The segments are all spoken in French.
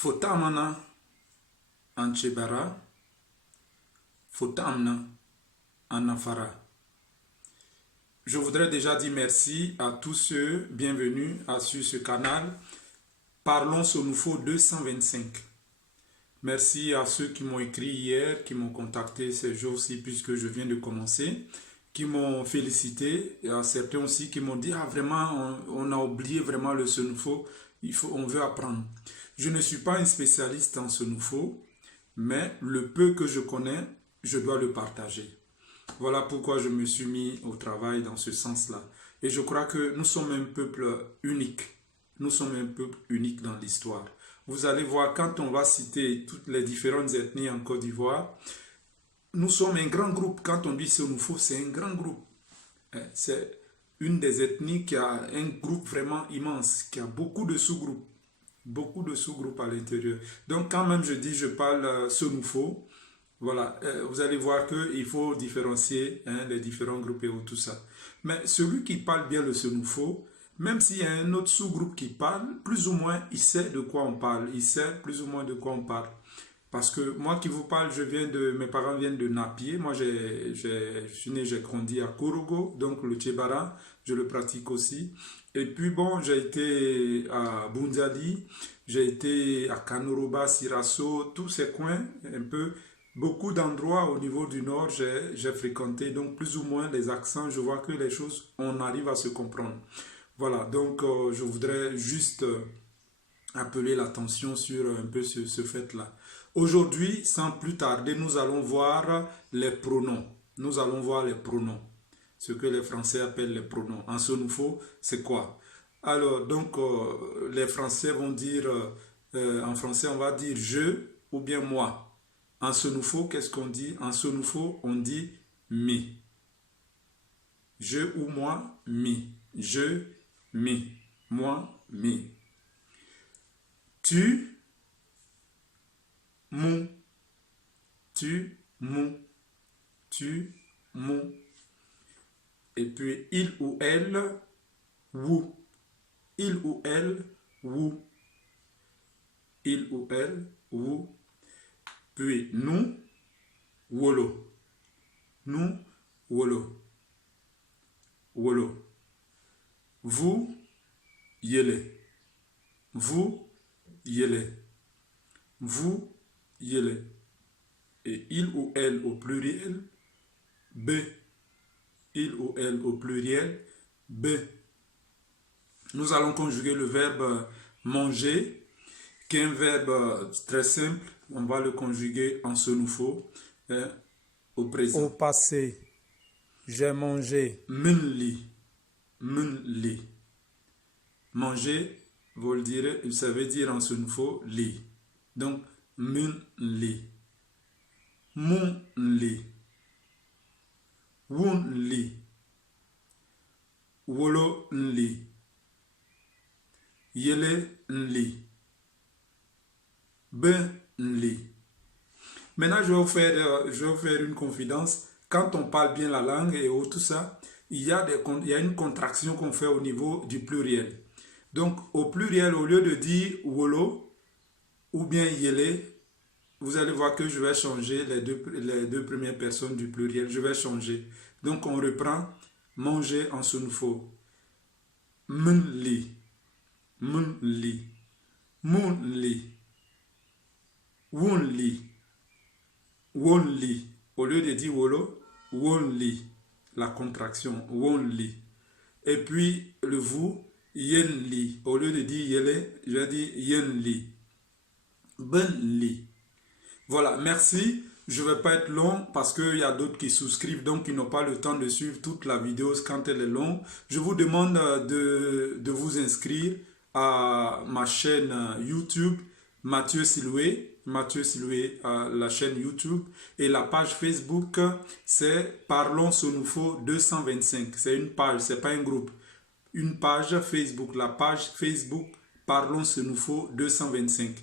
Fotamana Anchebara, Fotamna Anafara. Je voudrais déjà dire merci à tous ceux bienvenus sur ce canal. Parlons Sonufo 225. Merci à ceux qui m'ont écrit hier, qui m'ont contacté ces jours-ci puisque je viens de commencer, qui m'ont félicité. Et à certains aussi qui m'ont dit, ah vraiment, on a oublié vraiment le Sonufo, on veut apprendre. Je ne suis pas un spécialiste en Sonufo, mais le peu que je connais, je dois le partager. Voilà pourquoi je me suis mis au travail dans ce sens-là. Et je crois que nous sommes un peuple unique. Nous sommes un peuple unique dans l'histoire. Vous allez voir, quand on va citer toutes les différentes ethnies en Côte d'Ivoire, nous sommes un grand groupe. Quand on dit Sonufo, c'est un grand groupe. C'est une des ethnies qui a un groupe vraiment immense, qui a beaucoup de sous-groupes. Beaucoup de sous-groupes à l'intérieur. Donc quand même je dis je parle Sonufo, voilà, vous allez voir qu'il faut différencier les différents groupes et tout ça. Mais celui qui parle bien le Sonufo, même s'il y a un autre sous-groupe qui parle, plus ou moins il sait de quoi on parle, il sait plus ou moins de quoi on parle. Parce que moi qui vous parle, mes parents viennent de Napié, moi je suis né, j'ai grandi à Korogo, donc le Tchébara, je le pratique aussi. Et puis bon, j'ai été à Bunzali, j'ai été à Kanoroba, Sirasso, tous ces coins, un peu, beaucoup d'endroits au niveau du nord, j'ai fréquenté, donc plus ou moins les accents, je vois que les choses, on arrive à se comprendre. Voilà, donc je voudrais juste appeler l'attention sur un peu ce fait-là. Aujourd'hui, sans plus tarder, nous allons voir les pronoms. Nous allons voir les pronoms. Ce que les Français appellent les pronoms. En Sonufo, c'est quoi? Alors, donc, les Français vont dire, en français, on va dire je ou bien moi. En Sonufo, qu'est-ce qu'on dit? En Sonufo, on dit mi. Je ou moi, mi. Je, mi. Moi, mi. Tu, mon. Tu, mon. Tu, mon. Et puis il ou elle, vous. Il ou elle, vous. Il ou elle, vous. Puis nous, wolo. Nous, wolo. Wolo. Vous, yele. Vous, yele. Vous, yele. Et il ou elle au pluriel, b. Il ou elle au pluriel, b. Nous allons conjuguer le verbe manger, qui est un verbe très simple. On va le conjuguer en Sonufo, au présent. Au passé, j'ai mangé. Munli. Munli. Manger, vous le direz, ça veut dire en Sonufo, li. Donc, munli. Munli. Wunli. Wolo nli. Yele nli. Ben nli. Maintenant, je vais vous faire une confidence. Quand on parle bien la langue et tout ça, il y a une contraction qu'on fait au niveau du pluriel. Donc, au pluriel, au lieu de dire wolo ou bien yele, vous allez voir que je vais changer les deux premières personnes du pluriel. Je vais changer. Donc, on reprend manger en Sonufo. Munli. Munli. Munli. Wunli. Wonli. Au lieu de dire wolo, wonli. La contraction. Wonli. Et puis, le vous, yenli. Au lieu de dire yele, je vais dire yenli. Benli. Voilà, merci. Je ne vais pas être long parce qu'il y a d'autres qui souscrivent, donc ils n'ont pas le temps de suivre toute la vidéo quand elle est longue. Je vous demande de vous inscrire à ma chaîne YouTube, Mathieu Siloué. Mathieu Siloué, la chaîne YouTube. Et la page Facebook, c'est Parlons Sonufo 225. C'est une page, ce n'est pas un groupe. Une page Facebook, la page Facebook Parlons Sonufo 225.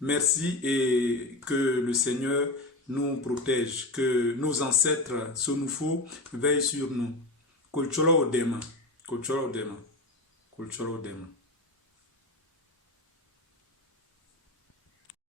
Merci et que le Seigneur nous protège, que nos ancêtres Sonufo veillent sur nous. Kulcholo Odema. Kulcholo Odema. Kulcholo Odema.